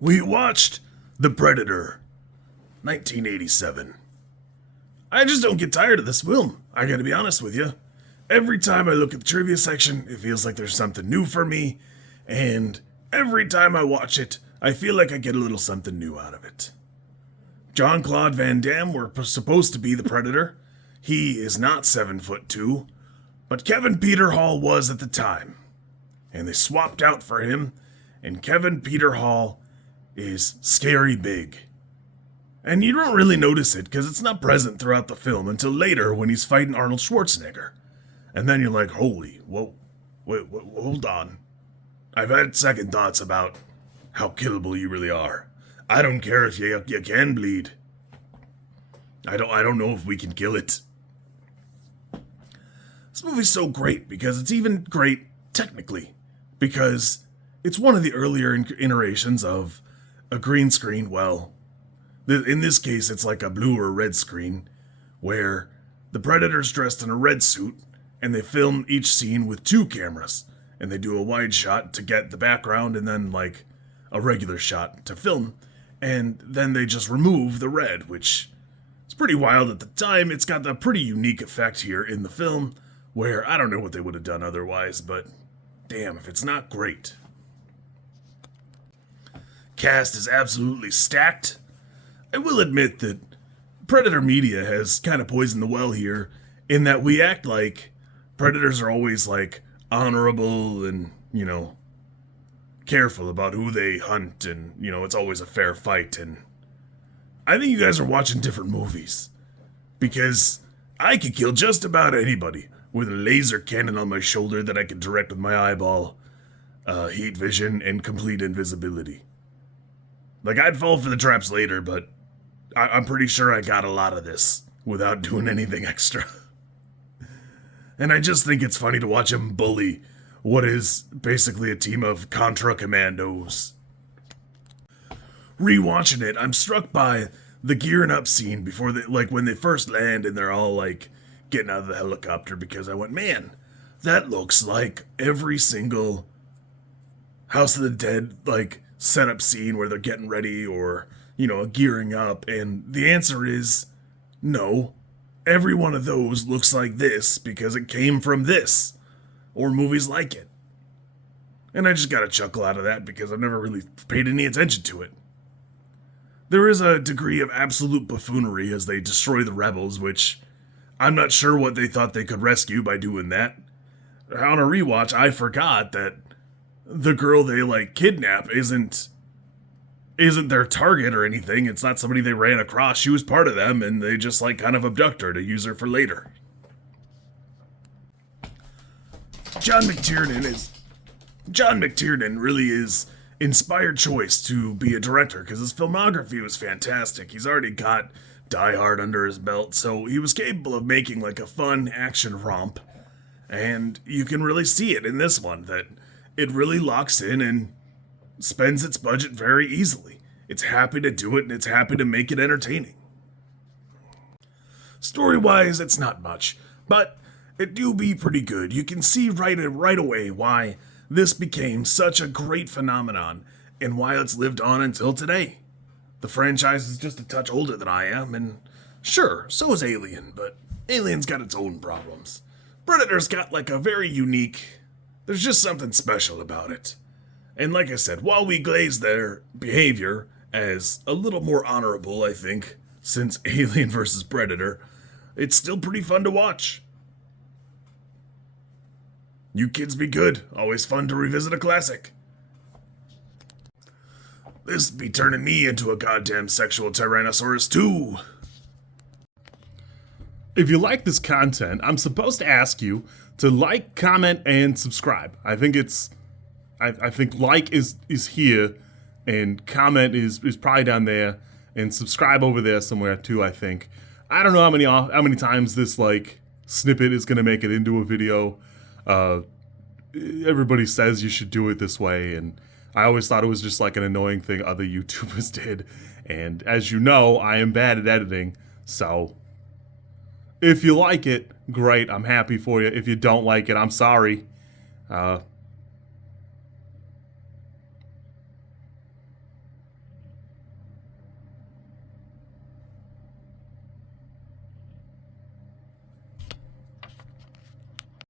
We watched The Predator, 1987. I just don't get tired of this film, I gotta be honest with you. Every time I look at the trivia section, it feels like there's something new for me, and every time I watch it, I feel like I get a little something new out of it. Jean-Claude Van Damme were supposed to be the Predator. He is not 7'2", but Kevin Peter Hall was at the time. And they swapped out for him, and Kevin Peter Hall is scary big. And you don't really notice it because it's not present throughout the film until later when he's fighting Arnold Schwarzenegger. And then you're like, holy, whoa, wait, hold on. I've had second thoughts about how killable you really are. I don't care if you can bleed. I don't know if we can kill it. This movie's so great because it's even great technically, because it's one of the earlier iterations of a green screen. Well, in this case, it's like a blue or red screen, where the Predator's dressed in a red suit, and they film each scene with two cameras, and they do a wide shot to get the background, and then like a regular shot to film, and then they just remove the red, which is pretty wild at the time. It's got a pretty unique effect here in the film, where I don't know what they would have done otherwise, but damn if it's not great. Cast is absolutely stacked. I will admit that Predator media has kind of poisoned the well here, in that we act like Predators are always like honorable and, careful about who they hunt, and, it's always a fair fight. And I think you guys are watching different movies, because I could kill just about anybody with a laser cannon on my shoulder that I can direct with my eyeball, heat vision, and complete invisibility. Like, I'd fall for the traps later, but I'm pretty sure I got a lot of this without doing anything extra. And I just think it's funny to watch him bully what is basically a team of Contra commandos. Rewatching it, I'm struck by the gearing up scene before they, like when they first land and they're all like getting out of the helicopter, because I went, man, that looks like every single House of the Dead like setup scene where they're getting ready or, gearing up. And the answer is no. Every one of those looks like this because it came from this, or movies like it. And I just got a chuckle out of that because I've never really paid any attention to it. There is a degree of absolute buffoonery as they destroy the rebels, which I'm not sure what they thought they could rescue by doing that. On a rewatch, I forgot that the girl they kidnap isn't their target or anything. It's not somebody they ran across. She was part of them, and they just kind of abduct her to use her for later. John McTiernan really is inspired choice to be a director, because his filmography was fantastic. He's already got Die Hard under his belt, so he was capable of making a fun action romp. And you can really see it in this one, that it really locks in and spends its budget very easily. It's happy to do it, and it's happy to make it entertaining. Story-wise, it's not much, but it do be pretty good. You can see right away why this became such a great phenomenon and why it's lived on until today. The franchise is just a touch older than I am, and sure, so is Alien, but Alien's got its own problems. Predator's got a very unique... There's just something special about it. And like I said, while we glaze their behavior as a little more honorable, I think, since Alien vs. Predator, it's still pretty fun to watch. You kids be good. Always fun to revisit a classic. This be turning me into a goddamn sexual Tyrannosaurus too. If you like this content, I'm supposed to ask you to like, comment, and subscribe. I think like is here, and comment is probably down there, and subscribe over there somewhere too, I think. I don't know how many times this snippet is gonna make it into a video. Everybody says you should do it this way, and I always thought it was just an annoying thing other YouTubers did. And as you know, I am bad at editing, so if you like it, great, I'm happy for you. If you don't like it, I'm sorry.